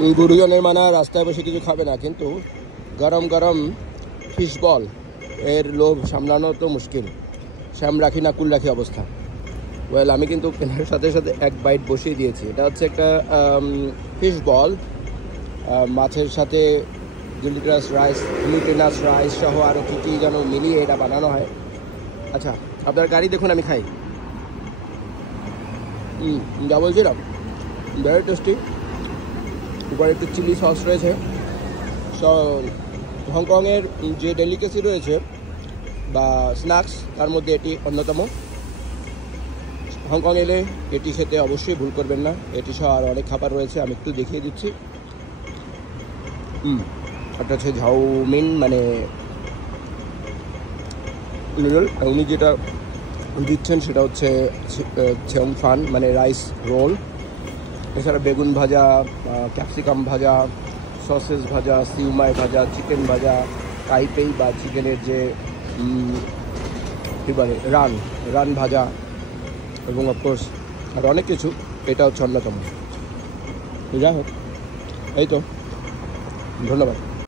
গুরুজনের মানা রাস্তায় বসে কিছু খাবে না, কিন্তু গরম গরম ফিশ বল এর লোভ সামলানো তো মুশকিল। শ্যাম রাখি না কুল রাখি অবস্থা। ওয়েল, আমি কিন্তু কেনার সাথে সাথে এক বাইট বসিয়ে দিয়েছি। এটা হচ্ছে একটা ফিশ বল, মাছের সাথে গ্লুটেনাস রাইস সহ আরও কী কী যেন মিলিয়ে এটা বানানো হয়। আচ্ছা, আপনার গাড়ি দেখুন, আমি খাই। যা বলছিলাম, ভেরি টেস্টি। উপরে একটু চিলি সস রয়েছে। হংকংয়ের যে ডেলিকেসি রয়েছে বা স্ন্যাক্স, তার মধ্যে এটি অন্যতম। হংকং এলে এটি খেতে অবশ্যই ভুল করবেন না। এটি সহ আর অনেক খাবার রয়েছে, আমি একটু দেখিয়ে দিচ্ছি। একটা হচ্ছে ঝাউমিন, মানে নুডল। উনি যেটা দিচ্ছেন সেটা হচ্ছে ছেংফান, মানে রাইস রোল। এছাড়া বেগুন ভাজা, ক্যাপসিকাম ভাজা, সসেস ভাজা, সিউমাই ভাজা, চিকেন ভাজা, কাইপেই বা চিকেনের যে কী বলে রান ভাজা, এবং অফকোর্স আর অনেক কিছু। এটা হচ্ছে অন্যতম। যাই হোক, এই তো, ধন্যবাদ।